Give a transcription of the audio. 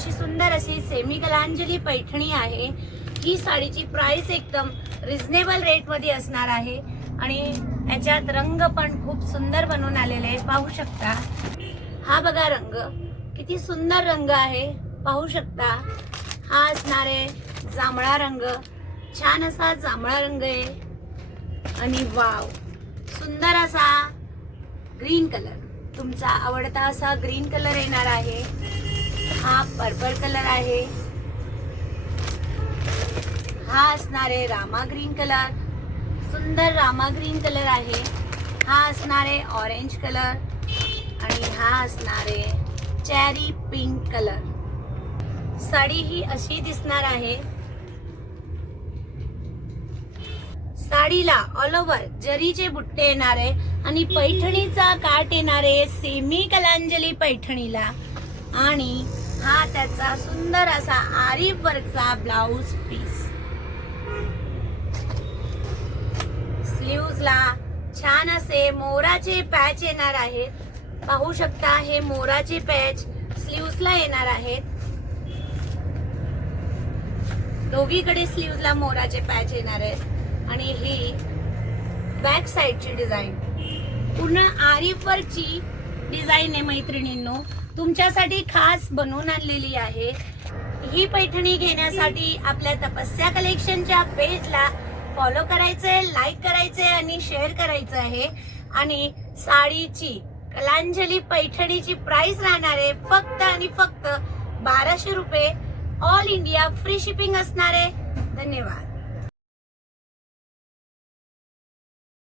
अशी सुंदर अशी सेमी कलांजली पैठणी आहे। ही साडीची प्राइस एकदम रिझनेबल रेट मध्ये असणार आहे आणि याच्यात रंग पण खूप सुंदर बनवून आलेले आहे, पाहू शकता। हा बघा रंग किती सुंदर रंग आहे, पाहू शकता। हा असणार आहे जांभळा रंग, छान असा जांभळा रंग आहे आणि वाव सुंदर असा ग्रीन कलर, तुमचा आवडता असा ग्रीन कलर येणार आहे। हा पर्पल कलर आहे, हा असणार आहे रामा ग्रीन कलर, सुंदर रामा ग्रीन कलर आहे। हा असणार आहे ऑरेंज कलर आणि हा असणार आहे चेरी पिंक कलर। साडी ही अशी दिसणार आहे। साडीला ऑल ओव्हर जरीचे बुट्टे येणार आहे आणि पैठणीचा काठ येणार आहे सेमी कलांजली पैठणीला आणि हा त्याचा सुंदर असा आरी वर्कचा ब्लाउज पीस। स्लीव्हजला छान असे मोराचे पॅच येणार आहेत, पाहू शकता। हे मोराचे पॅच स्लीव्हजला येणार आहेत, दोघीकडे स्लीव्हजला मोराचे पॅच येणार आहेत आणि ही बॅक साइडची डिझाइन पूर्ण आरी वर्कची डिझाइन आहे मैत्रिणींनो, तुमच्यासाठी खास बनवून आणलेली आहे। ही पैठणी घेण्यासाठी आपल्या तपस्या कलेक्शनच्या पेजला फॉलो करायचंय, लाईक करायचंय आणि शेअर करायचं आहे। आणि साडीची कलांजली पैठणीची प्राइस राहणार आहे फक्त आणि फक्त 1200 रुपये। ऑल इंडिया फ्री शिपिंग असणार आहे। धन्यवाद।